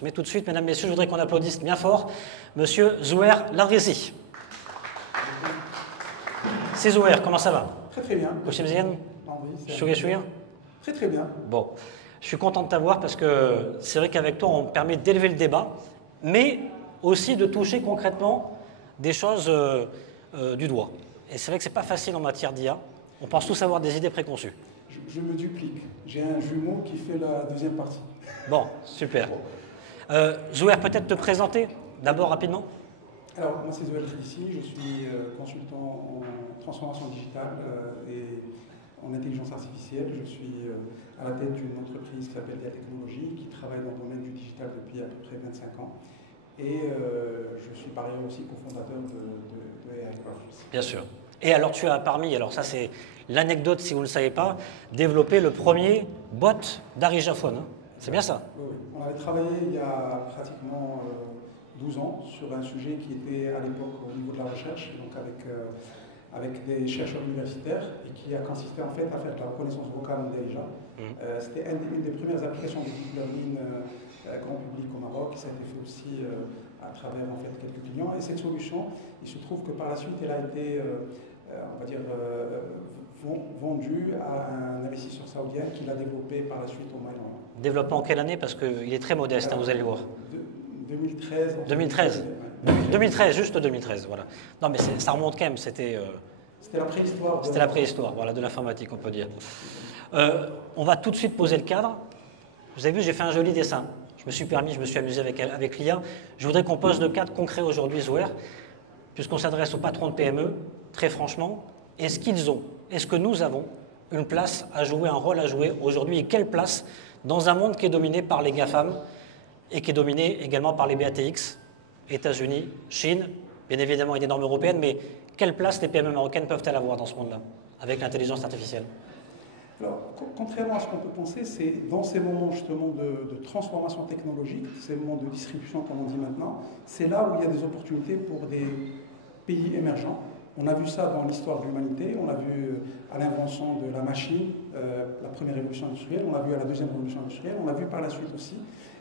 réponse. Mais tout de suite, mesdames, messieurs, je voudrais qu'on applaudisse bien fort monsieur Zouher Lardrizi. C'est Zouher, comment ça va? Très très bien. Très très bien. Bon, je suis content de t'avoir parce que c'est vrai qu'avec toi, on permet d'élever le débat, mais aussi de toucher concrètement des choses du doigt. Et c'est vrai que c'est pas facile en matière d'IA. On pense tous avoir des idées préconçues. Je me duplique. J'ai un jumeau qui fait la deuxième partie. Bon, super. Zouher, peut-être te présenter d'abord rapidement? Alors, moi c'est Zouher ici, je suis consultant en transformation digitale et en intelligence artificielle. Je suis à la tête d'une entreprise qui s'appelle Dia Technologies, qui travaille dans le domaine du digital depuis à peu près 25 ans. Et je suis par ailleurs aussi cofondateur de AIcraft. Bien sûr. Et alors tu as parmi, alors ça c'est l'anecdote si vous ne le savez pas, développé le premier bot d'Arijaphone. Hein. C'est bien ça? Oui, oui. On avait travaillé il y a pratiquement 12 ans sur un sujet qui était à l'époque au niveau de la recherche, donc avec des chercheurs universitaires, et qui a consisté en fait à faire de la reconnaissance vocale en déjà. C'était une des premières applications de deep learning grand public au Maroc, ça a été fait aussi à travers en fait quelques clients. Et cette solution, il se trouve que par la suite, elle a été, on va dire, vendue à un investisseur saoudien qui l'a développé par la suite au Moyen-Orient. Développement en quelle année? Parce qu'il est très modeste, alors, hein, vous allez le voir. 2013. 2013. 2013, juste 2013, voilà. Non, mais ça remonte quand même, c'était la préhistoire. C'était la préhistoire, voilà, de l'informatique, on peut dire. On va tout de suite poser le cadre. Vous avez vu, j'ai fait un joli dessin. Je me suis amusé avec l'IA. Je voudrais qu'on pose le cadre concret aujourd'hui, Zouher, puisqu'on s'adresse aux patrons de PME, très franchement, est-ce qu'ils ont, est-ce que nous avons une place à jouer, un rôle à jouer aujourd'hui, et quelle place dans un monde qui est dominé par les GAFAM et qui est dominé également par les BATX, États-Unis, Chine, bien évidemment et des normes européennes, mais quelle place les PME marocaines peuvent-elles avoir dans ce monde-là, avec l'intelligence artificielle? Alors, contrairement à ce qu'on peut penser, c'est dans ces moments justement de transformation technologique, ces moments de distribution comme on dit maintenant, c'est là où il y a des opportunités pour des pays émergents. On a vu ça dans l'histoire de l'humanité, on l'a vu à l'invention de la machine, la première révolution industrielle, on l'a vu à la deuxième révolution industrielle, on l'a vu par la suite aussi.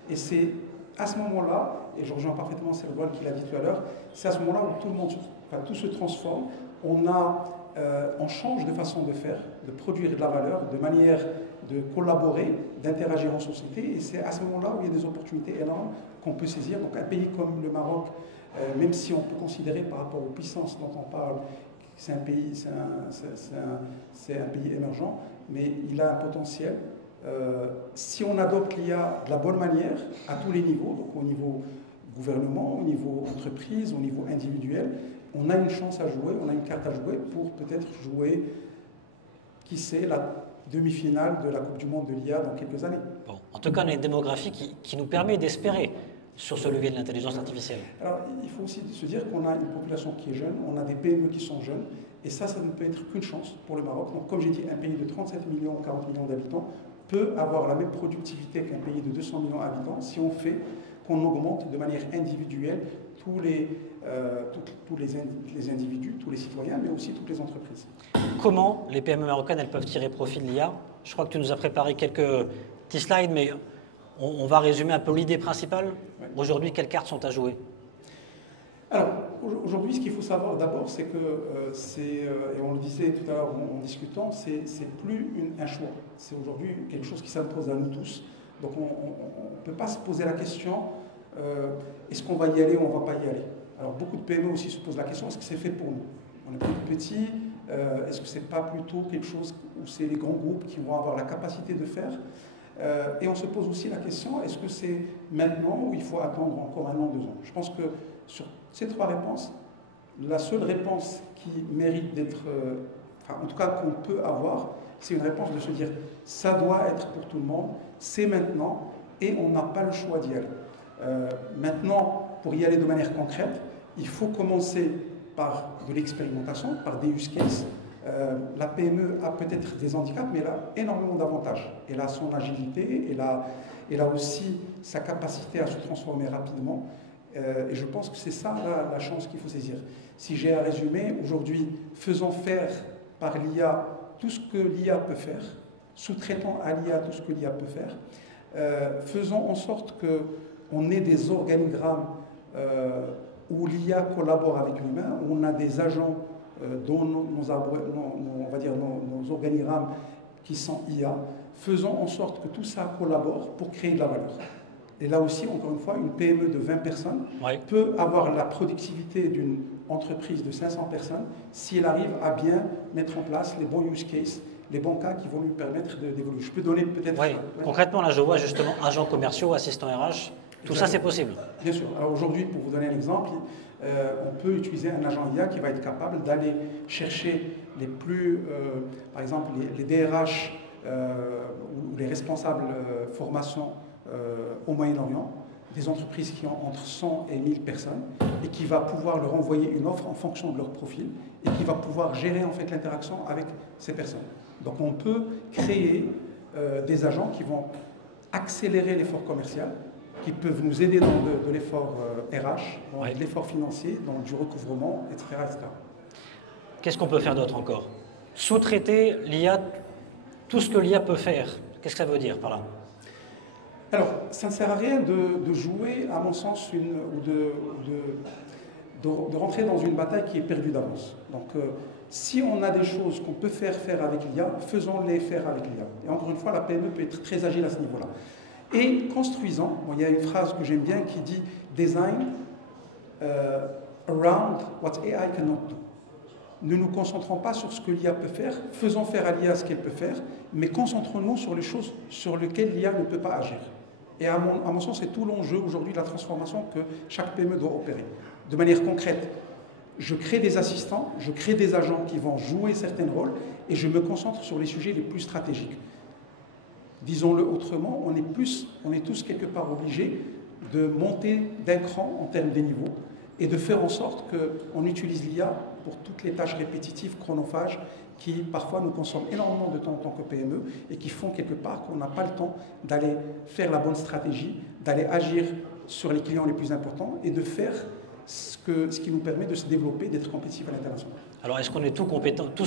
Et c'est à ce moment-là, et je rejoins parfaitement Serwan qui l'a dit tout à l'heure, c'est à ce moment-là où tout se transforme. On change de façon de faire, de produire de la valeur, de manière de collaborer, d'interagir en société. Et c'est à ce moment-là où il y a des opportunités énormes qu'on peut saisir. Donc un pays comme le Maroc, même si on peut considérer par rapport aux puissances dont on parle, c'est un pays émergent, mais il a un potentiel. Si on adopte l'IA de la bonne manière, à tous les niveaux, donc au niveau gouvernement, au niveau entreprise, au niveau individuel, on a une chance à jouer, on a une carte à jouer pour peut-être jouer, qui sait, la demi-finale de la Coupe du Monde de l'IA dans quelques années. Bon, en tout cas, on a une démographie qui nous permet d'espérer sur ce levier de l'intelligence artificielle. Alors, il faut aussi se dire qu'on a une population qui est jeune, on a des PME qui sont jeunes, et ça ne peut être qu'une chance pour le Maroc. Donc, comme j'ai dit, un pays de 37 millions, 40 millions d'habitants peut avoir la même productivité qu'un pays de 200 millions d'habitants si on fait qu'on augmente de manière individuelle tous les individus, tous les citoyens, mais aussi toutes les entreprises. Comment les PME marocaines elles peuvent tirer profit de l'IA? Je crois que tu nous as préparé quelques petits slides, mais on va résumer un peu l'idée principale. Ouais. Aujourd'hui, quelles cartes sont à jouer? Alors, aujourd'hui, ce qu'il faut savoir d'abord, c'est que, et on le disait tout à l'heure en discutant, c'est plus un choix. C'est aujourd'hui quelque chose qui s'impose à nous tous. Donc, on ne peut pas se poser la question, est-ce qu'on va y aller ou on ne va pas y aller? Alors, beaucoup de PME aussi se posent la question, est-ce que c'est fait pour nous? On est plus petits, est-ce que ce n'est pas plutôt quelque chose où c'est les grands groupes qui vont avoir la capacité de faire? Et on se pose aussi la question, est-ce que c'est maintenant ou il faut attendre encore 1 an, 2 ans? Je pense que sur ces 3 réponses, la seule réponse qui mérite d'être, en tout cas qu'on peut avoir, c'est une réponse de se dire, ça doit être pour tout le monde, c'est maintenant, et on n'a pas le choix d'y aller. Maintenant, pour y aller de manière concrète, il faut commencer par de l'expérimentation, par des use cases. La PME a peut-être des handicaps, mais elle a énormément d'avantages. Elle a son agilité, elle a aussi sa capacité à se transformer rapidement. Et je pense que c'est ça la chance qu'il faut saisir. Si j'ai à résumer, aujourd'hui, faisons faire par l'IA tout ce que l'IA peut faire, sous-traitons à l'IA tout ce que l'IA peut faire, faisons en sorte que on ait des organigrammes où l'IA collabore avec l'humain, où on a des agents dont on va dire nos organigrammes qui sont IA, faisons en sorte que tout ça collabore pour créer de la valeur. Et là aussi, encore une fois, une PME de 20 personnes peut avoir la productivité d'une entreprise de 500 personnes si elle arrive à bien mettre en place les bons use cases, les bons cas qui vont lui permettre d'évoluer. Je peux donner peut-être... Oui, concrètement, là, je vois justement agents commerciaux, assistants RH, tout ça, c'est possible. Bien sûr. Alors aujourd'hui, pour vous donner un exemple, on peut utiliser un agent IA qui va être capable d'aller chercher les plus... par exemple, les DRH ou les responsables formation au Moyen-Orient, des entreprises qui ont entre 100 et 1000 personnes, et qui va pouvoir leur envoyer une offre en fonction de leur profil, et qui va pouvoir gérer en fait l'interaction avec ces personnes. Donc on peut créer des agents qui vont accélérer l'effort commercial, qui peuvent nous aider dans de l'effort RH, dans de l'effort financier, dans du recouvrement, etc. etc. Qu'est-ce qu'on peut faire d'autre encore? Sous-traiter l'IA, tout ce que l'IA peut faire. Qu'est-ce que ça veut dire par là? Alors, ça ne sert à rien de jouer, à mon sens, ou de rentrer dans une bataille qui est perdue d'avance. Donc, si on a des choses qu'on peut faire avec l'IA, faisons-les faire avec l'IA. Et encore une fois, la PME peut être très agile à ce niveau-là. Et construisons, il y a une phrase que j'aime bien qui dit « Design around what AI cannot do ». Ne nous concentrons pas sur ce que l'IA peut faire, faisons faire à l'IA ce qu'elle peut faire, mais concentrons-nous sur les choses sur lesquelles l'IA ne peut pas agir. Et à mon sens, c'est tout l'enjeu aujourd'hui de la transformation que chaque PME doit opérer. De manière concrète, je crée des assistants, je crée des agents qui vont jouer certains rôles et je me concentre sur les sujets les plus stratégiques. Disons-le autrement, on est tous quelque part obligés de monter d'un cran en termes des niveaux et de faire en sorte qu'on utilise l'IA pour toutes les tâches répétitives, chronophages, qui parfois nous consomment énormément de temps en tant que PME et qui font quelque part qu'on n'a pas le temps d'aller faire la bonne stratégie, d'aller agir sur les clients les plus importants et de faire ce qui nous permet de se développer, d'être compétitif à l'international. Alors, est-ce qu'on est tous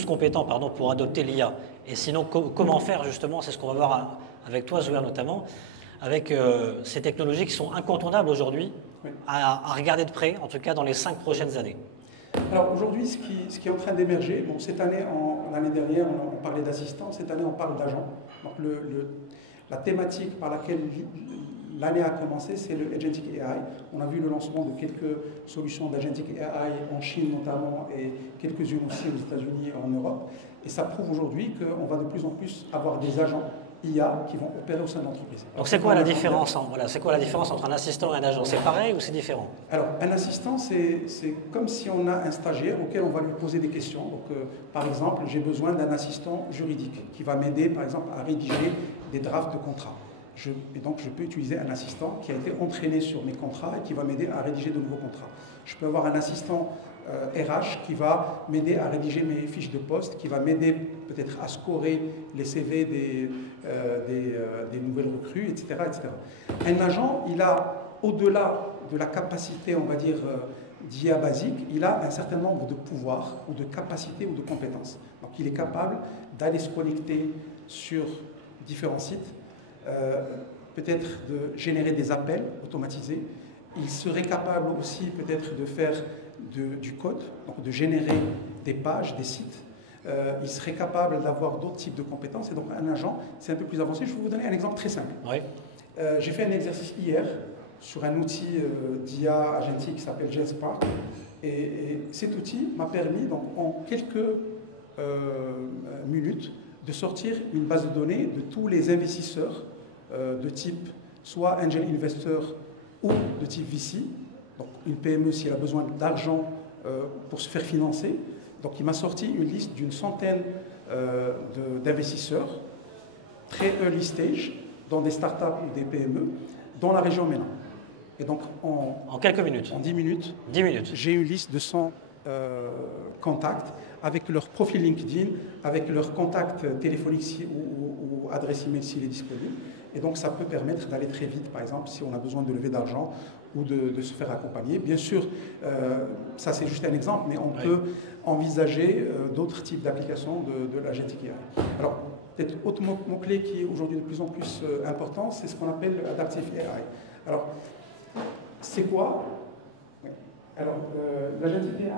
compétents pour adopter l'IA? Et sinon, comment faire justement? C'est ce qu'on va voir avec toi, Zouhair, notamment, avec ces technologies qui sont incontournables aujourd'hui, à regarder de près, en tout cas dans les 5 prochaines années. Alors aujourd'hui, ce qui est en train d'émerger, bon, cette année, l'année dernière, on parlait d'assistants, cette année on parle d'agents. Donc la thématique par laquelle l'année a commencé, c'est le Agentic AI. On a vu le lancement de quelques solutions d'Agentic AI en Chine notamment et quelques-unes aussi aux États-Unis et en Europe. Et ça prouve aujourd'hui qu'on va de plus en plus avoir des agents IA qui vont opérer au sein de l'entreprise. Donc c'est quoi la différence c'est quoi la différence entre un assistant et un agent? C'est pareil ou c'est différent? Alors un assistant, c'est comme si on a un stagiaire auquel on va lui poser des questions. Donc par exemple, j'ai besoin d'un assistant juridique qui va m'aider par exemple à rédiger des drafts de contrats. Et donc je peux utiliser un assistant qui a été entraîné sur mes contrats et qui va m'aider à rédiger de nouveaux contrats. Je peux avoir un assistant RH qui va m'aider à rédiger mes fiches de poste, qui va m'aider peut-être à scorer les CV des nouvelles recrues, etc., etc. Un agent, il a, au-delà de la capacité, on va dire, d'IA basique, il a un certain nombre de pouvoirs ou de capacités ou de compétences. Donc il est capable d'aller se connecter sur différents sites, peut-être de générer des appels automatisés. Il serait capable aussi peut-être de faire du code, donc de générer des pages, des sites. Il serait capable d'avoir d'autres types de compétences. Et donc un agent, c'est un peu plus avancé. Je vais vous donner un exemple très simple. Oui. J'ai fait un exercice hier sur un outil d'IA agentique qui s'appelle GenSpark. Et cet outil m'a permis, donc, en quelques minutes, de sortir une base de données de tous les investisseurs de type soit angel investor ou de type VC. Donc une PME, si elle a besoin d'argent pour se faire financer. Donc il m'a sorti une liste d'une centaine d'investisseurs, très early stage, dans des startups ou des PME, dans la région MENA. Et donc en quelques minutes, en 10 minutes, 10 minutes. J'ai une liste de 100 contacts avec leur profil LinkedIn, avec leur contact téléphonique ou adresse email s'il est disponible. Et donc ça peut permettre d'aller très vite, par exemple, si on a besoin de lever d'argent ou de se faire accompagner. Bien sûr, ça c'est juste un exemple, mais on peut envisager d'autres types d'applications de l'Agentic AI. Alors, peut-être autre mot-clé qui est aujourd'hui de plus en plus important, c'est ce qu'on appelle Adaptive AI. Alors, c'est quoi? Alors, l'agentic AI,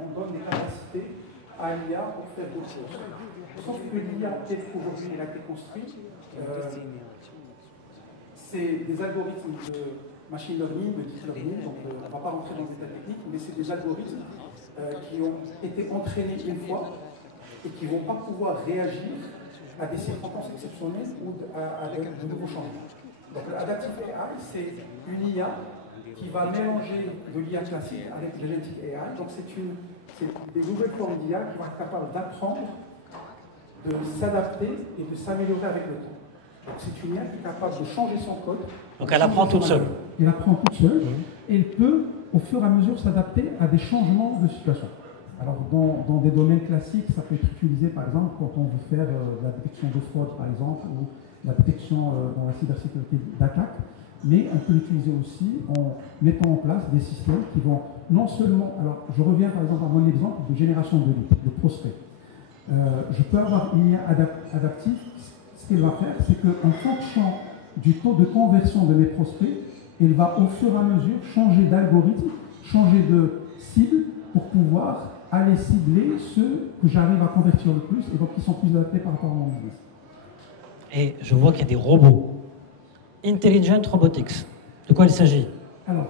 on donne des capacités à l'IA pour faire d'autres choses. Sauf que l'IA, telle qu'aujourd'hui elle a été construite, c'est des algorithmes de machine learning, de deep learning, donc on ne va pas rentrer dans les détails techniques, mais c'est des algorithmes qui ont été entraînés une fois et qui ne vont pas pouvoir réagir à des circonstances exceptionnelles ou à de nouveaux changements. Donc l'Adaptive AI, c'est une IA qui va mélanger de l'IA classique avec l'agentic AI. Donc c'est des nouvelles formes d'IA qui vont être capables d'apprendre, de s'adapter et de s'améliorer avec le temps. Donc c'est une IA qui est capable de changer son code. Donc elle apprend toute seule. Elle apprend toute seule et elle peut au fur et à mesure s'adapter à des changements de situation. Alors dans des domaines classiques, ça peut être utilisé par exemple quand on veut faire la détection de fraude par exemple ou la détection dans la cybersécurité d'attaque. Mais on peut l'utiliser aussi en mettant en place des systèmes qui vont non seulement... Alors, je reviens par exemple à mon exemple de génération de leads, de prospects. Je peux avoir une IA adaptive. Ce qu'elle va faire, c'est qu'en fonction du taux de conversion de mes prospects, elle va au fur et à mesure changer d'algorithme, changer de cible pour pouvoir aller cibler ceux que j'arrive à convertir le plus et donc qui sont plus adaptés par rapport à mon business. Et je vois qu'il y a des robots. Intelligent Robotics. De quoi il s'agit? Alors,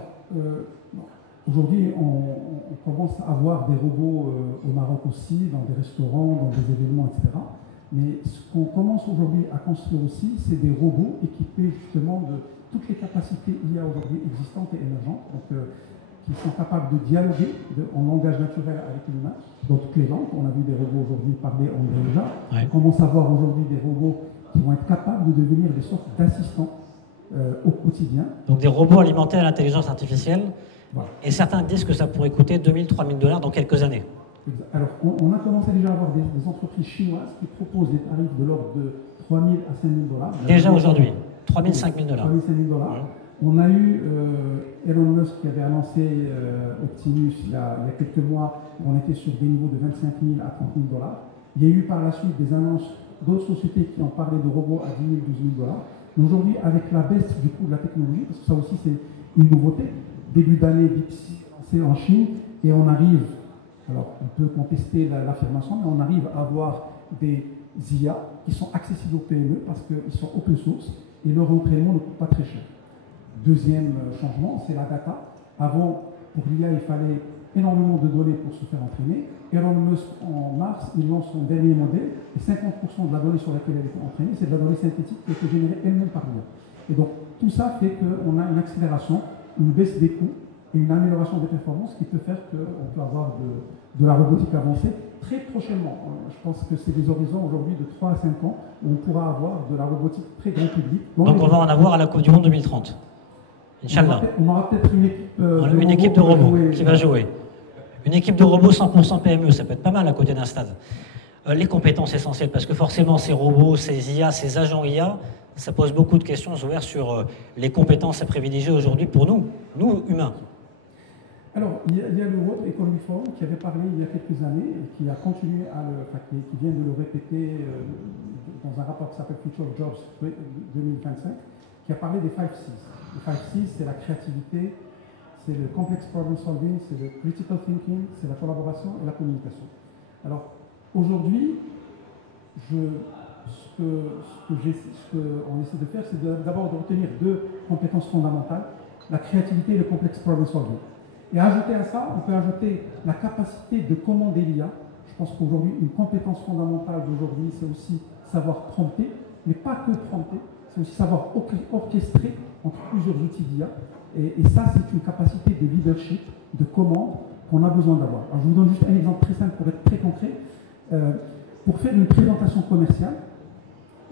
aujourd'hui, on commence à avoir des robots au Maroc aussi, dans des restaurants, dans des événements, etc. Mais ce qu'on commence aujourd'hui à construire aussi, c'est des robots équipés justement de toutes les capacités IA aujourd'hui existantes et émergentes, donc, qui sont capables de dialoguer en langage naturel avec l'humain, dans toutes les langues. On a vu des robots aujourd'hui parler anglais déjà. Ouais. On commence à voir aujourd'hui des robots qui vont être capables de devenir des sortes d'assistants au quotidien. Donc des robots alimentés à l'intelligence artificielle. Voilà. Et certains disent que ça pourrait coûter 2 000, 3 000 $ dans quelques années. Alors, on a commencé déjà à avoir des entreprises chinoises qui proposent des tarifs de l'ordre de 3 000 à 5 000 $. Déjà aujourd'hui, 3 000, 5 000 $. 3 000, 5 000 $. On a eu Elon Musk qui avait annoncé Optimus il y a quelques mois, où on était sur des niveaux de 25 000 à 30 000 $. Il y a eu par la suite des annonces d'autres sociétés qui ont parlé de robots à 10 000, 12 000 $. Mais aujourd'hui, avec la baisse du coût de la technologie, parce que ça aussi c'est une nouveauté, début d'année, DeepSeek est lancé en Chine, et on arrive, alors on peut contester l'affirmation, mais on arrive à avoir des IA qui sont accessibles aux PME parce qu'ils sont open source et leur entraînement ne coûte pas très cher. Deuxième changement, c'est la data. Avant, pour l'IA, il fallait énormément de données pour se faire entraîner. Elon Musk, en mars, il lance son dernier modèle et 50% de la donnée sur laquelle elle est entraînée, c'est de la donnée synthétique qui a été générée elle-même par l'IA. Et donc, tout ça fait qu'on a une accélération, une baisse des coûts et une amélioration des performances qui peut faire qu'on peut avoir de la robotique avancée très prochainement. Je pense que c'est des horizons aujourd'hui de 3 à 5 ans où on pourra avoir de la robotique très grand public. Donc on va en avoir à la Coupe du Monde 2030. Inch'Allah. On aura peut-être une équipe de robots qui va jouer. Une équipe de robots 100% PME, ça peut être pas mal à côté d'un stade. Les compétences essentielles, parce que forcément ces robots, ces IA, ces agents IA, ça pose beaucoup de questions ouvertes sur les compétences à privilégier aujourd'hui pour nous humains. Alors, il y a le World Economic Forum qui avait parlé il y a quelques années et qui a continué qui vient de le répéter dans un rapport qui s'appelle Future Jobs 2025, qui a parlé des 5 C's. Les 5 C's, c'est la créativité, c'est le complex problem solving, c'est le critical thinking, c'est la collaboration et la communication. Alors, aujourd'hui, ce qu'on essaie de faire, c'est d'abord de retenir 2 compétences fondamentales, la créativité et le complex problem solving. Et ajouter à ça, on peut ajouter la capacité de commander l'IA. Je pense qu'aujourd'hui, une compétence fondamentale d'aujourd'hui, c'est aussi savoir prompter, mais pas que prompter, c'est aussi savoir orchestrer entre plusieurs outils d'IA. Et ça, c'est une capacité de leadership, de commande qu'on a besoin d'avoir. Alors, je vous donne juste un exemple très simple pour être très concret. Pour faire une présentation commerciale,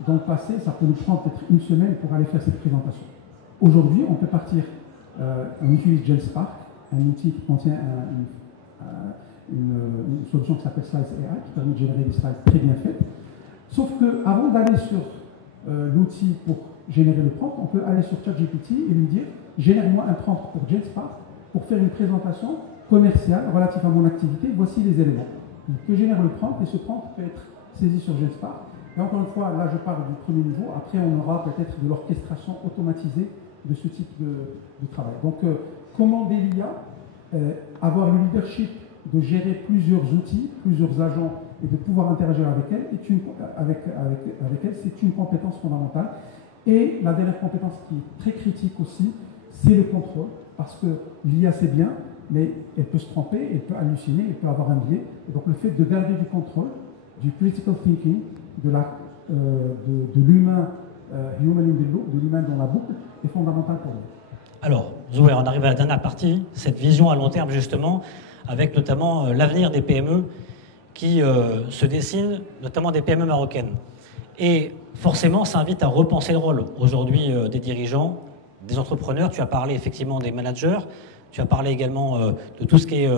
dans le passé, ça peut nous prendre peut-être une semaine pour aller faire cette présentation. Aujourd'hui, on peut partir, on utilise GenSpark, un outil qui contient une solution qui s'appelle Slides AI, qui permet de générer des slides très bien faits. Sauf qu'avant d'aller sur l'outil pour générer le prompt, on peut aller sur ChatGPT et lui dire « Génère-moi un prompt pour GenSpark pour faire une présentation commerciale relative à mon activité, voici les éléments. » Il peut générer le prompt et ce prompt peut être saisi sur GenSpark. Et encore une fois, là je parle du premier niveau, après on aura peut-être de l'orchestration automatisée de ce type de travail. Donc, commander l'IA, avoir le leadership de gérer plusieurs outils, plusieurs agents et de pouvoir interagir avec elle, c'est une compétence fondamentale. Et la dernière compétence qui est très critique aussi, c'est le contrôle, parce que l'IA c'est bien, mais elle peut se tromper, elle peut halluciner, elle peut avoir un biais. Et donc le fait de garder du contrôle, du critical thinking, de l'humain human in the loop, de l'humain dans la boucle, est fondamental pour nous. Alors, Zouhair, on arrive à la dernière partie, cette vision à long terme justement, avec notamment l'avenir des PME qui se dessinent, notamment des PME marocaines. Et forcément, ça invite à repenser le rôle aujourd'hui des dirigeants, des entrepreneurs. Tu as parlé effectivement des managers, tu as parlé également de tout ce qui est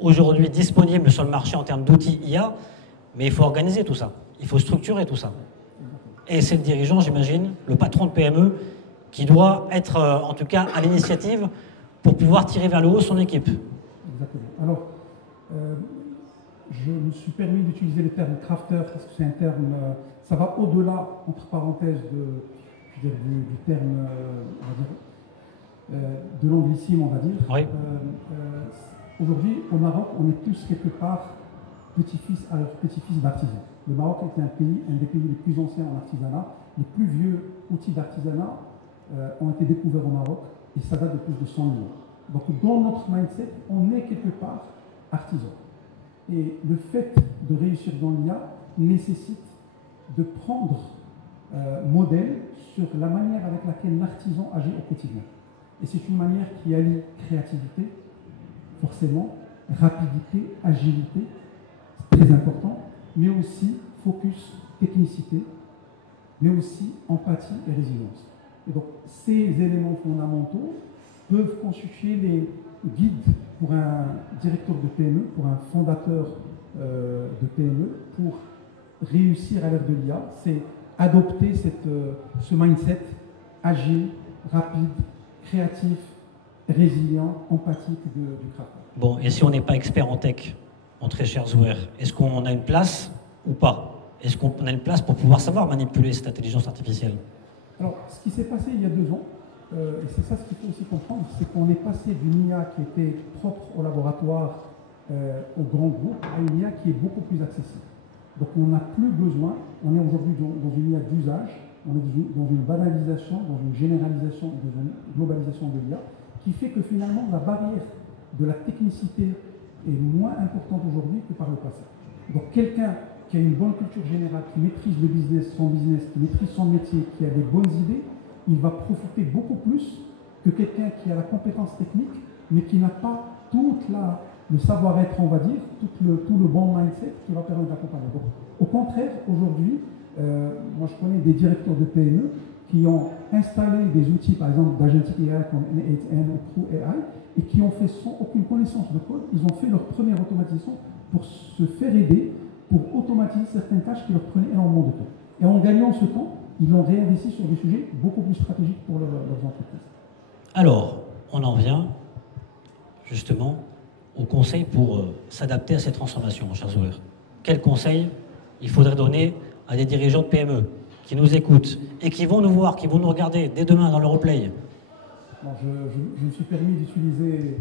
aujourd'hui disponible sur le marché en termes d'outils IA, mais il faut organiser tout ça, il faut structurer tout ça. Et c'est le dirigeant, j'imagine, le patron de PME, qui doit être en tout cas à l'initiative pour pouvoir tirer vers le haut son équipe. Exactement. Alors, je me suis permis d'utiliser le terme crafter parce que c'est un terme, ça va au-delà, entre parenthèses, du terme, on va dire, de l'anglicisme, on va dire. Oui. Aujourd'hui, au Maroc, on est tous quelque part petits-fils d'artisans. Le Maroc est un des pays les plus anciens en artisanat. Les plus vieux outils d'artisanat ont été découverts au Maroc et ça date de plus de 100 ans. Donc dans notre mindset, on est quelque part artisan. Et le fait de réussir dans l'IA nécessite de prendre modèle sur la manière avec laquelle l'artisan agit au quotidien. Et c'est une manière qui allie créativité, forcément, rapidité, agilité, c'est très important, mais aussi focus, technicité, mais aussi empathie et résilience. Et donc ces éléments fondamentaux peuvent constituer les guides pour un directeur de PME, pour un fondateur de PME, pour réussir à l'ère de l'IA. C'est adopter ce mindset agile, rapide, créatif, résilient, empathique du craft. Bon, et si on n'est pas expert en tech, mon très cher Zouhair, est-ce qu'on a une place ou pas? Est-ce qu'on a une place pour pouvoir savoir manipuler cette intelligence artificielle? Alors, ce qui s'est passé il y a 2 ans, et c'est ça ce qu'il faut aussi comprendre, c'est qu'on est passé d'une IA qui était propre au laboratoire, au grand groupe, à une IA qui est beaucoup plus accessible. Donc on n'a plus besoin, on est aujourd'hui dans une IA d'usage, on est dans une banalisation, dans une généralisation, dans une globalisation de l'IA, qui fait que finalement la barrière de la technicité est moins importante aujourd'hui que par le passé. Donc quelqu'un qui a une bonne culture générale, qui maîtrise le business, qui maîtrise son métier, qui a des bonnes idées, il va profiter beaucoup plus que quelqu'un qui a la compétence technique, mais qui n'a pas tout le savoir-être, on va dire, tout le bon mindset qui va permettre d'accompagner. Donc, au contraire, aujourd'hui, moi je connais des directeurs de PME qui ont installé des outils, par exemple d'Agentic AI comme N8N ou True AI, et qui ont fait sans aucune connaissance de code, ils ont fait leur première automatisation pour se faire aider, pour automatiser certaines tâches qui leur prenaient énormément de temps. Et en gagnant ce temps, ils l'ont réinvesti sur des sujets beaucoup plus stratégiques pour leurs entreprises. Alors, on en vient justement au conseil pour s'adapter à cette transformation, mon cher Zouhair. Quel conseil il faudrait donner à des dirigeants de PME qui nous écoutent et qui vont nous voir, qui vont nous regarder dès demain dans le replay? Bon, je me suis permis d'utiliser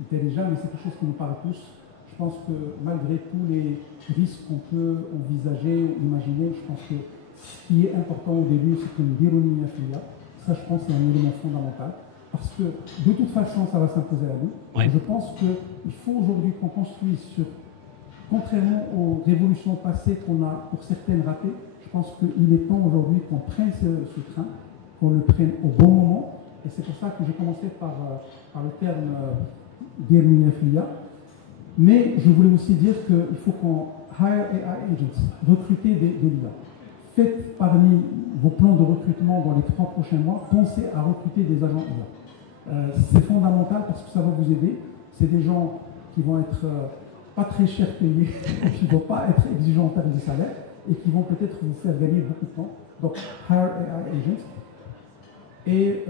IntelliJ, mais c'est quelque chose qui nous parle tous. Je pense que malgré tous les risques qu'on peut envisager ou imaginer, je pense que ce qui est important au début, c'est que nous déroulons la filière. Ça, je pense, c'est un élément fondamental. Parce que de toute façon, ça va s'imposer à nous. Oui. Je pense qu'il faut aujourd'hui qu'on construise sur, contrairement aux révolutions passées qu'on a pour certaines ratées, je pense qu'il est temps aujourd'hui qu'on prenne ce train, qu'on le prenne au bon moment. Et c'est pour ça que j'ai commencé par le terme d'Irminia. Mais je voulais aussi dire qu'il faut qu'on hire AI agents, recruter des l'IA. Faites parmi vos plans de recrutement dans les 3 prochains mois, pensez à recruter des agents IA. C'est fondamental parce que ça va vous aider. C'est des gens qui vont être pas très cher payés, qui ne vont pas être exigeants en termes de salaire et qui vont peut-être vous faire gagner beaucoup de temps. Donc, hire AI agents. Et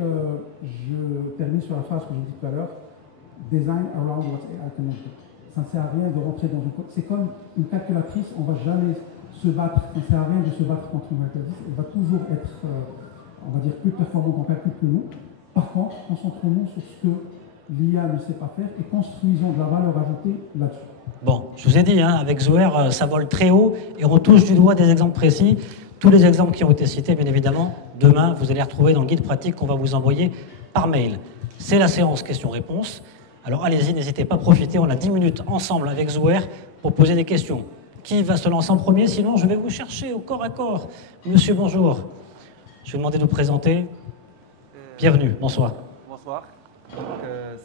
je termine sur la phrase que j'ai dit tout à l'heure, design around what AI can do. Ça ne sert à rien de rentrer dans une... C'est comme une calculatrice, on ne va jamais se battre, ça ne sert à rien de se battre contre une calculatrice, elle va toujours être on va dire, plus performantes en calcul que nous. Par contre, concentrons-nous sur ce que l'IA ne sait pas faire et construisons de la valeur ajoutée là-dessus. Bon, je vous ai dit, hein, avec Zouer, ça vole très haut et on touche du doigt des exemples précis. Tous les exemples qui ont été cités, bien évidemment, demain, vous allez les retrouver dans le guide pratique qu'on va vous envoyer par mail. C'est la séance questions-réponses. Alors allez-y, n'hésitez pas à profiter. On a 10 minutes ensemble avec Zouer pour poser des questions. Qui va se lancer en premier? Sinon, je vais vous chercher au corps à corps. Monsieur, bonjour. Je vais vous demander de vous présenter. Bienvenue, bonsoir. Bonsoir,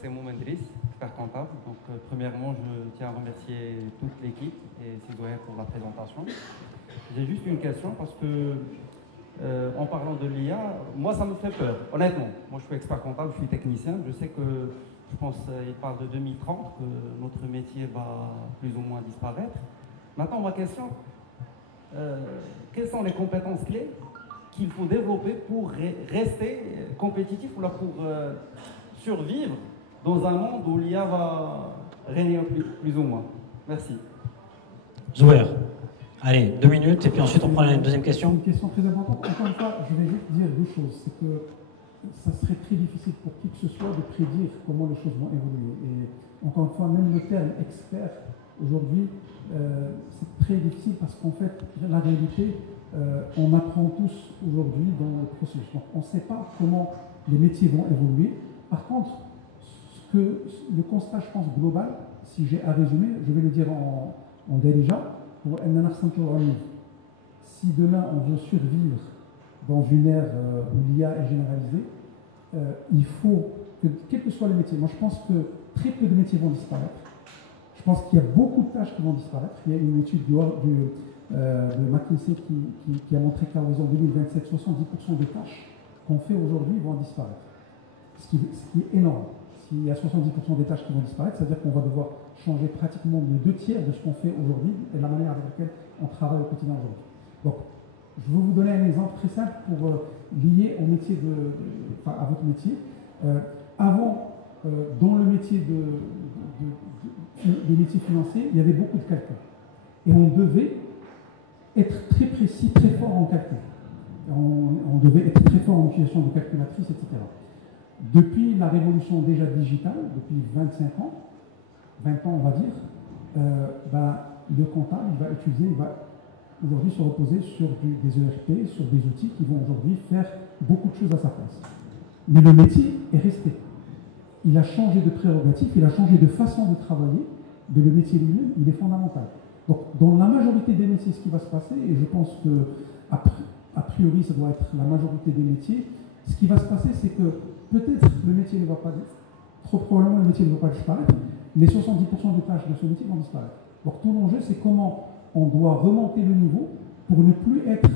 c'est Moumen Driss, expert comptable. Donc, premièrement, je tiens à remercier toute l'équipe et Zouer pour la présentation. J'ai juste une question parce que, en parlant de l'IA, moi ça me fait peur, honnêtement. Moi je suis expert comptable, je suis technicien, je sais que, je pense qu'il parle de 2030, que notre métier va plus ou moins disparaître. Maintenant, ma question, quelles sont les compétences clés qu'il faut développer pour rester compétitif ou là pour survivre dans un monde où l'IA va régner plus ou moins? Merci. Zouer. Allez, 2 minutes et puis ensuite on prend la deuxième question. Une question très importante. Encore une fois, je vais juste dire deux choses. C'est que ça serait très difficile pour qui que ce soit de prédire comment les choses vont évoluer. Et encore une fois, même le terme expert, aujourd'hui, c'est très difficile parce qu'en fait, la réalité, on apprend tous aujourd'hui dans le processus. Donc, on ne sait pas comment les métiers vont évoluer. Par contre, le constat, je pense, global, si j'ai à résumer, je vais le dire en dérija. Si demain on veut survivre dans une ère où l'IA est généralisée, il faut que, quels que soient les métiers, moi je pense que très peu de métiers vont disparaître. Je pense qu'il y a beaucoup de tâches qui vont disparaître. Il y a une étude de McKinsey qui a montré qu'à l'horizon 2027, 70% des tâches qu'on fait aujourd'hui vont disparaître. Ce qui est énorme. S'il y a 70% des tâches qui vont disparaître, c'est-à-dire qu'on va devoir changer pratiquement les 2 tiers de ce qu'on fait aujourd'hui et de la manière avec laquelle on travaille au quotidien aujourd'hui. Donc, je vais vous donner un exemple très simple pour lier au métier à votre métier. Avant, dans le métier des métiers financiers, il y avait beaucoup de calculs. Et on devait être très précis, très fort en calcul. On devait être très fort en utilisation de calculatrices, etc. Depuis la révolution déjà digitale, depuis 25 ans, 20 ans on va dire, le comptable il va aujourd'hui se reposer sur des ERP, sur des outils qui vont aujourd'hui faire beaucoup de choses à sa place. Mais le métier est resté. Il a changé de prérogative, il a changé de façon de travailler, mais le métier lui-même, il est fondamental. Donc, dans la majorité des métiers, ce qui va se passer, et je pense que, a priori, ça doit être la majorité des métiers, ce qui va se passer, c'est que peut-être le métier ne va pas, trop probablement le métier ne va pas disparaître, mais 70% des tâches de ce métier vont disparaître. Donc, tout l'enjeu, c'est comment on doit remonter le niveau pour ne plus être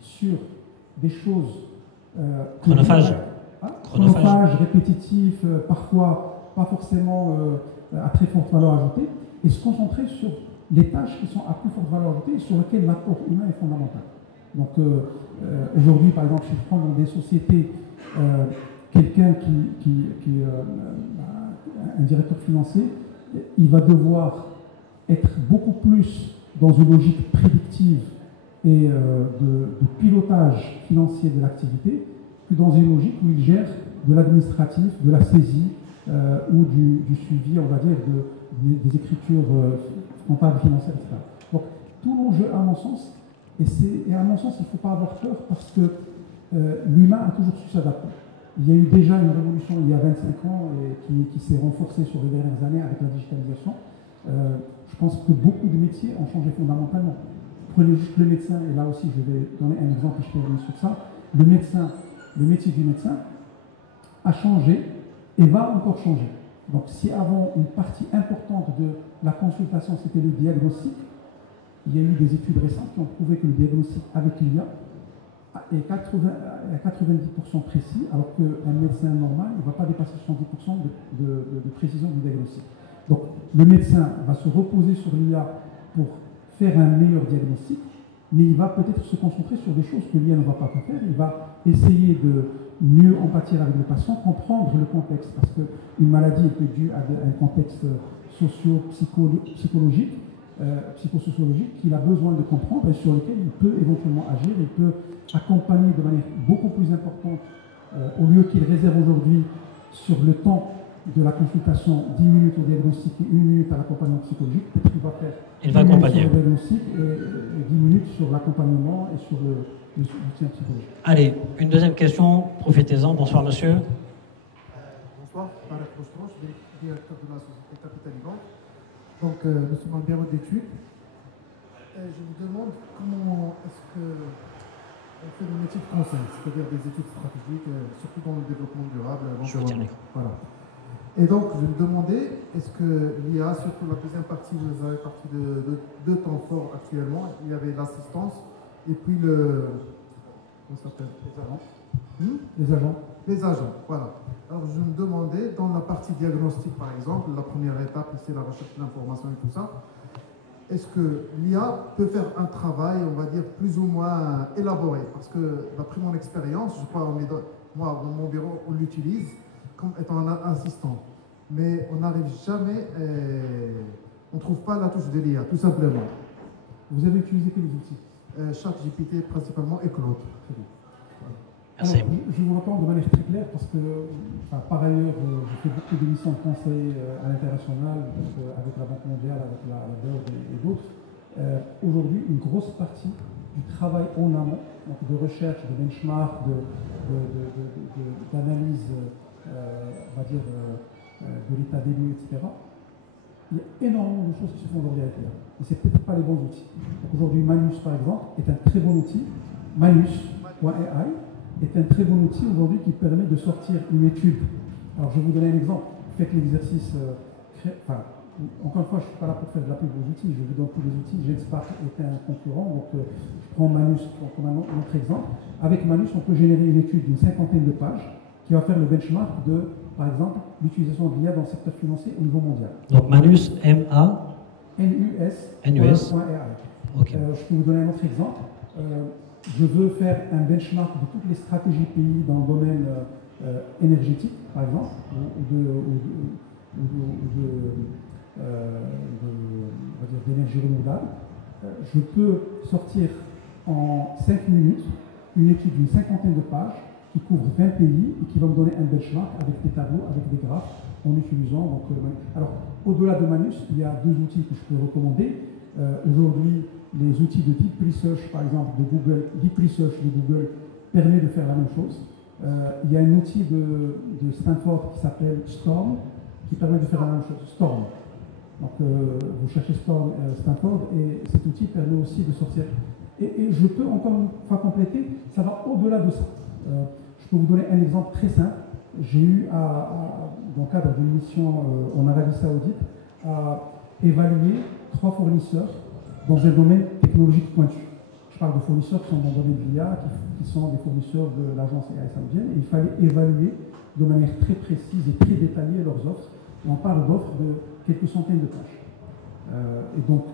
sur des choses chronophages, répétitifs, parfois pas forcément à très forte valeur ajoutée, et se concentrer sur les tâches qui sont à plus forte valeur ajoutée et sur lesquelles l'apport humain est fondamental. Donc aujourd'hui, par exemple, si je prends dans des sociétés quelqu'un un directeur financier, il va devoir être beaucoup plus dans une logique prédictive et de pilotage financier de l'activité que dans une logique où il gère de l'administratif, de la saisie ou du suivi, on va dire, des écritures comptables, financières, etc. Donc tout l'enjeu, à mon sens, et à mon sens, il ne faut pas avoir peur parce que l'humain a toujours su s'adapter. Il y a eu déjà une révolution il y a 25 ans et qui s'est renforcée sur les dernières années avec la digitalisation. Je pense que beaucoup de métiers ont changé fondamentalement. Prenez juste le médecin, et là aussi je vais donner un exemple et je peux revenir sur ça. Le métier du médecin a changé et va encore changer. Donc si avant une partie importante de la consultation c'était le diagnostic, il y a eu des études récentes qui ont prouvé que le diagnostic avec l'IA est à 90% précis, alors qu'un médecin normal ne va pas dépasser 70% de précision du diagnostic. Donc le médecin va se reposer sur l'IA pour faire un meilleur diagnostic, mais il va peut-être se concentrer sur des choses que l'IA ne va pas faire. Il va essayer de mieux empathier avec le patient, comprendre le contexte, parce qu'une maladie est due à un contexte socio-psychologique. psychosociologiques qu'il a besoin de comprendre et sur lesquels il peut éventuellement agir, il peut accompagner de manière beaucoup plus importante, au lieu qu'il réserve aujourd'hui sur le temps de la consultation 10 minutes au diagnostic et 1 minute à l'accompagnement psychologique, peut-être qu'il va faire 10 minutes sur le diagnostic et 10 minutes sur l'accompagnement et sur le soutien psychologique. Allez, une deuxième question, profitez-en. Bonsoir monsieur. Bonsoir, Tarek Roustron, je suis directeur de la société Capital Bank. Donc nous sommes en bureau d'études. Je vous demande comment est-ce qu'on fait une étude de conseil, c'est-à-dire des études stratégiques, surtout dans le développement durable. Je vous tiens le micro. Voilà. Et donc, je me demandais, est-ce que l'IA, surtout la deuxième partie, vous avez parti de deux temps forts actuellement, il y avait l'assistance et puis comment ça s'appelle? Les agents. Les agents, voilà. Alors, je me demandais, dans la partie diagnostic, par exemple, la première étape, c'est la recherche d'informations et tout ça, est-ce que l'IA peut faire un travail, on va dire, plus ou moins élaboré? Parce que, d'après mon expérience, je crois, moi, dans mon bureau, on l'utilise comme étant un assistant. Mais on n'arrive jamais, on ne trouve pas la touche de l'IA, tout simplement. Vous avez utilisé quels outils? ChatGPT principalement et Claude. Merci. Alors, je vous réponds de manière très claire parce que, par ailleurs, je fais beaucoup d'émissions de conseil à l'international, avec la Banque mondiale, avec la BERD et d'autres. Aujourd'hui, une grosse partie du travail en amont, donc de recherche, de benchmark, d'analyse, on va dire, de l'état des lieux, etc. Il y a énormément de choses qui se font aujourd'hui avec l'IA. Et ce n'est peut-être pas les bons outils. Aujourd'hui, Manus, par exemple, est un très bon outil. Manus.ai est un très bon outil aujourd'hui qui permet de sortir une étude. Alors, je vais vous donner un exemple. Faites l'exercice. Encore une fois, je ne suis pas là pour faire de la pub aux outils. Je vous donne tous les outils. GenSpark est un concurrent. Donc, je prends Manus comme un autre exemple. Avec Manus, on peut générer une étude d'une 50aine de pages qui va faire le benchmark de, par exemple, l'utilisation de l'IA dans le secteur financier au niveau mondial. Donc Manus, M-A-N-U-S.ai. Okay. Je peux vous donner un autre exemple. Je veux faire un benchmark de toutes les stratégies pays dans le domaine énergétique, par exemple, d'énergie renouvelable. Je peux sortir en 5 minutes une étude d'une 50aine de pages qui couvre 20 pays et qui va me donner un benchmark avec des tableaux, avec des graphes, en utilisant. Donc, alors, au-delà de Manus, il y a deux outils que je peux recommander. Aujourd'hui, les outils de Deep Research, par exemple, de Google, Deep Research de Google, permet de faire la même chose. Il y a un outil de Stanford qui s'appelle Storm, qui permet de faire la même chose. Storm. Donc, vous cherchez Storm Stanford, et cet outil permet aussi de sortir. Et je peux encore une fois compléter, ça va au-delà de ça. Je peux vous donner un exemple très simple. J'ai eu, dans le cadre d'une mission en Arabie Saoudite, à évaluer 3 fournisseurs dans un domaine technologique pointu. Je parle de fournisseurs qui sont dans le domaine de l'IA, qui sont des fournisseurs de l'agence AI saoudienne, et il fallait évaluer de manière très précise et très détaillée leurs offres. On parle d'offres de quelques centaines de pages. Et donc,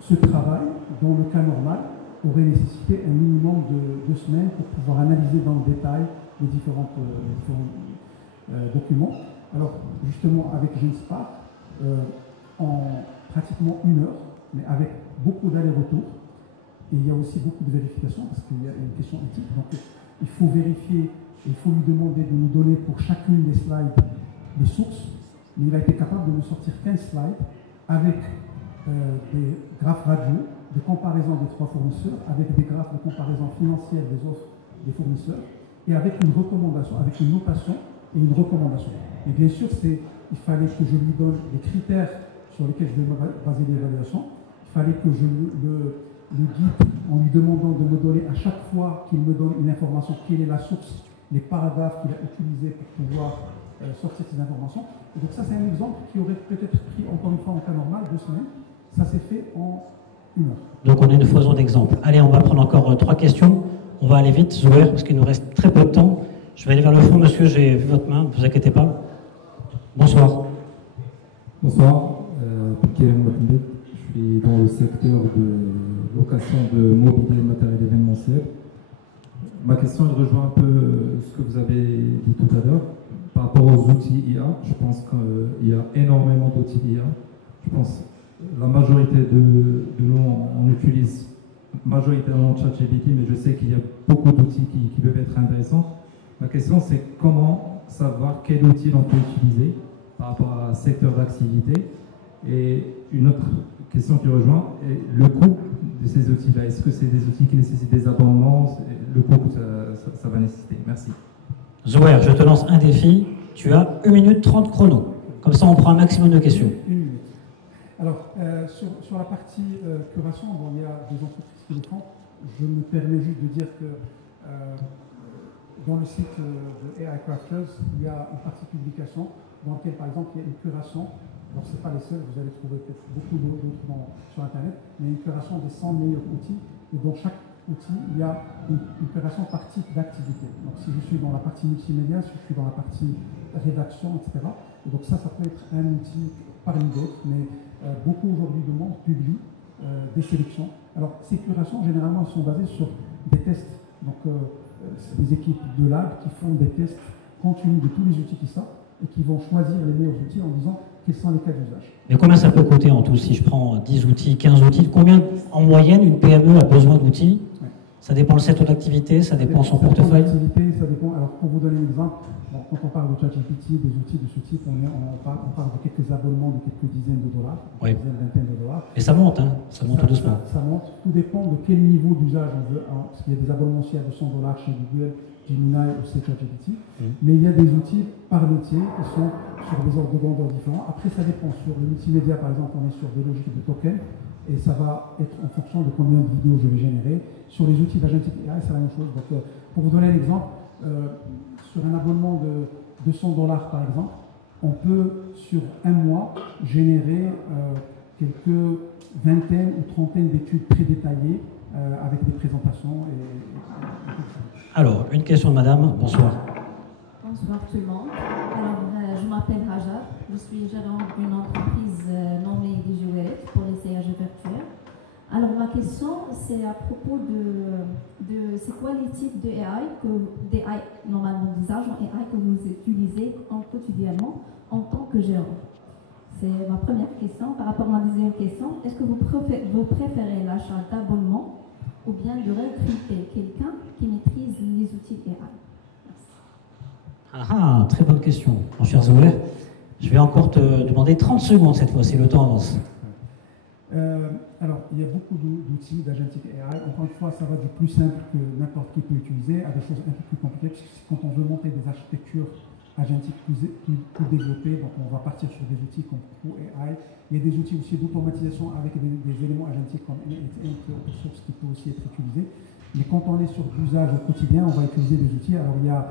ce travail, dans le cas normal, aurait nécessité un minimum de 2 semaines pour pouvoir analyser dans le détail les différents documents. Alors, justement, avec GenSpark, en pratiquement 1 heure, mais avec beaucoup d'allers-retours, et il y a aussi beaucoup de vérifications, parce qu'il y a une question éthique, donc il faut vérifier, il faut lui demander de nous donner pour chacune des slides des sources, mais il a été capable de nous sortir 15 slides avec des graphes radio de comparaison des 3 fournisseurs, avec des graphes de comparaison financière des offres des fournisseurs, et avec une recommandation, avec une notation et une recommandation. Et bien sûr, il fallait que je lui donne les critères sur lesquels je vais baser l'évaluation. Il fallait que je le guide en lui demandant de me donner à chaque fois qu'il me donne une information, quelle est la source, les paragraphes qu'il a utilisés pour pouvoir sortir ces informations. Et donc ça, c'est un exemple qui aurait peut-être pris, encore une fois, en cas normal, 2 semaines. Ça s'est fait en 1 heure. Donc on a une foison d'exemples. Allez, on va prendre encore 3 questions. On va aller vite, Zouer, parce qu'il nous reste très peu de temps. Je vais aller vers le fond, monsieur, j'ai vu votre main, ne vous inquiétez pas. Bonsoir. Bonsoir, Kerem Mohamed. Je suis dans le secteur de location de mobilier et matériel événementiel. Ma question elle rejoint un peu ce que vous avez dit tout à l'heure. Par rapport aux outils IA, je pense qu'il y a énormément d'outils IA. Je pense la majorité de nous, on utilise majoritairement ChatGPT, mais je sais qu'il y a beaucoup d'outils qui peuvent être intéressants. Ma question, c'est comment savoir quel outil on peut utiliser par rapport à un secteur d'activité. Et une autre question qui rejoint est le coût de ces outils-là. Est-ce que c'est des outils qui nécessitent des abonnements? Le coût que ça va nécessiter. Merci. Zouer, je te lance un défi. Tu as 1 minute 30 chrono. Comme ça, on prend un maximum de questions. Une minute. Alors, sur la partie curation, bon, il y a des entreprises qui le font. Je me permets juste de dire que dans le site de AI Crafters, il y a une partie publication dans laquelle, par exemple, il y a une curation. Alors, ce n'est pas les seuls, vous allez trouver peut-être beaucoup d'autres sur Internet, mais une curation des 100 meilleurs outils. Et dans chaque outil, il y a une curation par type d'activité. Donc, si je suis dans la partie multimédia, si je suis dans la partie rédaction, etc. Et donc, ça peut être un outil parmi d'autres, mais beaucoup aujourd'hui de monde publie des sélections. Alors, ces curations, généralement, elles sont basées sur des tests. Donc, c'est des équipes de lab qui font des tests continus de tous les outils qui sortent et qui vont choisir les meilleurs outils en disant quels sont les cas d'usage. Mais combien ça peut coûter en tout si je prends 10 outils, 15 outils? Combien, en moyenne, une PME a besoin d'outils? Ouais. Ça dépend le secteur d'activité, ça dépend son portefeuille. Ça dépend. Alors, pour vous donner un exemple, quand on parle de ChatGPT, des outils de ce type, on parle de quelques abonnements de quelques dizaines de dollars, oui. Dizaines, vingtaines de dollars. Et ça monte, hein, ça monte tout doucement. Ça monte. Tout dépend de quel niveau d'usage on veut. Parce qu'il y a des abonnements aussi à 200 dollars chez Google, Gemini ou ChatGPT. Mais il y a des outils par métier qui sont sur des ordres de grandeur différents. Après, ça dépend. Sur le multimédia, par exemple, on est sur des logiques de token. Et ça va être en fonction de combien de vidéos je vais générer. Sur les outils d'Agentic AI, c'est la même chose. Donc, pour vous donner un exemple, sur un abonnement de 200 dollars, par exemple, on peut, sur un mois, générer quelques vingtaines ou trentaines d'études très détaillées avec des présentations. Alors, une question de madame. Bonsoir. Bonsoir tout le monde. Alors, je m'appelle Raja. Je suis gérante d'une entreprise nommée DigiWallet pour les CRG virtuels. Alors, ma question, c'est à propos de c'est quoi les types de AI, normalement des agents AI que vous utilisez quotidiennement en tant que gérant? C'est ma première question. Par rapport à ma deuxième question, est-ce que vous préférez l'achat d'abonnement ou bien de recruter quelqu'un qui maîtrise les outils AI? Ah, très bonne question, mon cher Zouer. Je vais encore te demander 30 secondes cette fois-ci, le temps avance. Alors, il y a beaucoup d'outils d'Agentic AI. Encore une fois, ça va du plus simple que n'importe qui peut utiliser à des choses un peu plus compliquées. Quand on veut monter des architectures agentiques plus développées, donc on va partir sur des outils comme Pro AI. Il y a des outils aussi d'automatisation avec des éléments agentiques comme N8N, qui peut aussi être utilisé. Mais quand on est sur l'usage au quotidien, on va utiliser des outils. Alors, il y a,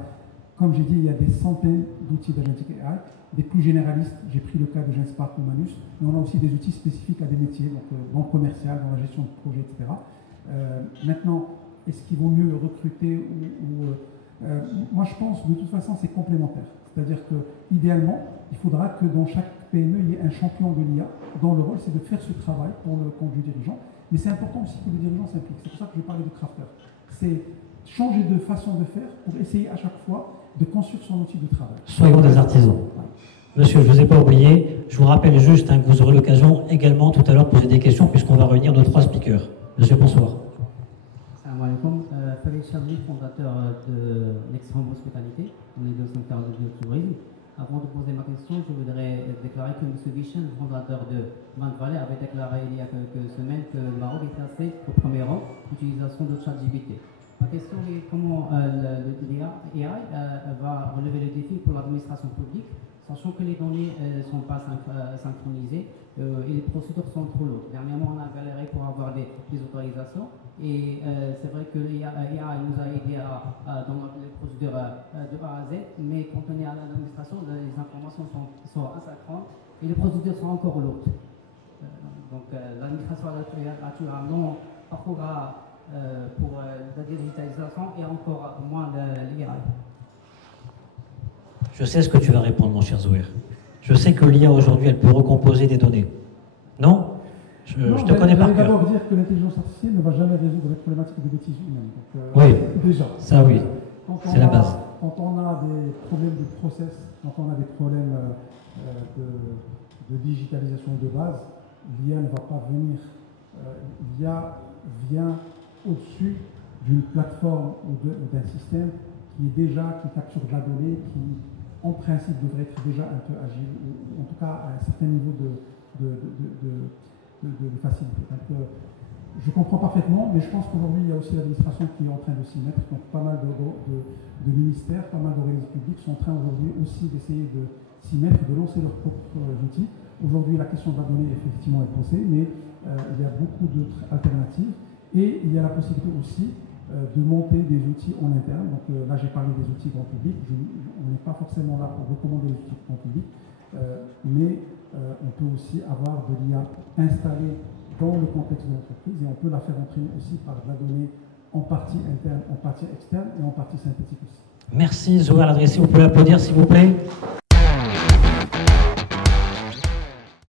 comme j'ai dit, il y a des centaines d'outils d'Agentic AI. Des plus généralistes, j'ai pris le cas de Genspark ou Manus, mais on a aussi des outils spécifiques à des métiers, donc banque commerciale, dans la gestion de projets, etc. Maintenant, est-ce qu'il vaut mieux recruter moi, je pense, de toute façon, c'est complémentaire. C'est-à-dire qu'idéalement, il faudra que dans chaque PME, il y ait un champion de l'IA dont le rôle, c'est de faire ce travail pour le compte du dirigeant. Mais c'est important aussi que le dirigeant s'implique. C'est pour ça que je parlais de crafter. C'est changer de façon de faire pour essayer à chaque fois de construire son outil de travail. Soyons des artisans. Monsieur, je ne vous ai pas oublié. Je vous rappelle juste que vous aurez l'occasion également tout à l'heure de poser des questions puisqu'on va réunir nos 3 speakers. Monsieur, bonsoir. Salam alaikum. Farid Chabli, fondateur de l'Extrême Hospitalité. On est dans le secteur du tourisme. Avant de poser ma question, je voudrais déclarer que M. Vichen, fondateur de Mount Valley, avait déclaré il y a quelques semaines que le Maroc est classé au premier rang d'utilisation de ChatGPT. Ma question est comment l'IA va relever le défi pour l'administration publique, sachant que les données ne sont pas synchronisées et les procédures sont trop lourdes. Dernièrement, on a galéré pour avoir des autorisations et c'est vrai que l'IA nous a aidé dans les procédures de A à Z, mais quand on est à l'administration, les informations sont asynchrones et les procédures sont encore lourdes. Donc l'administration actuellement parcourra pour la digitalisation et encore moins l'IA. Je sais ce que tu vas répondre, mon cher Zouer. Je sais que l'IA aujourd'hui, elle peut recomposer des données. Non? Je te connais par cœur. Je vais d'abord dire que l'intelligence artificielle ne va jamais résoudre les problématiques de bêtises humaines. Donc, oui, déjà. Ça oui, c'est la base. Quand on a des problèmes de process, quand on a des problèmes de digitalisation de base, l'IA ne va pas venir. L'IA vient au-dessus d'une plateforme ou d'un système qui capture de la donnée, qui en principe devrait être déjà un peu agile, ou en tout cas à un certain niveau de facilité. Donc, je comprends parfaitement, mais je pense qu'aujourd'hui, il y a aussi l'administration qui est en train de s'y mettre. Donc, pas mal de ministères, pas mal d'organismes publics sont en train aujourd'hui aussi d'essayer de s'y mettre, de lancer leurs propres outils. Aujourd'hui, la question de la donnée, effectivement, est posée, mais il y a beaucoup d'autres alternatives. Et il y a la possibilité aussi de monter des outils en interne. Donc là, j'ai parlé des outils grand public. On n'est pas forcément là pour recommander les outils grand public, mais on peut aussi avoir de l'IA installée dans le contexte de l'entreprise et on peut la faire entraîner aussi par de la donnée en partie interne, en partie externe et en partie synthétique aussi. Merci Zohar Ladressi, vous pouvez applaudir s'il vous plaît.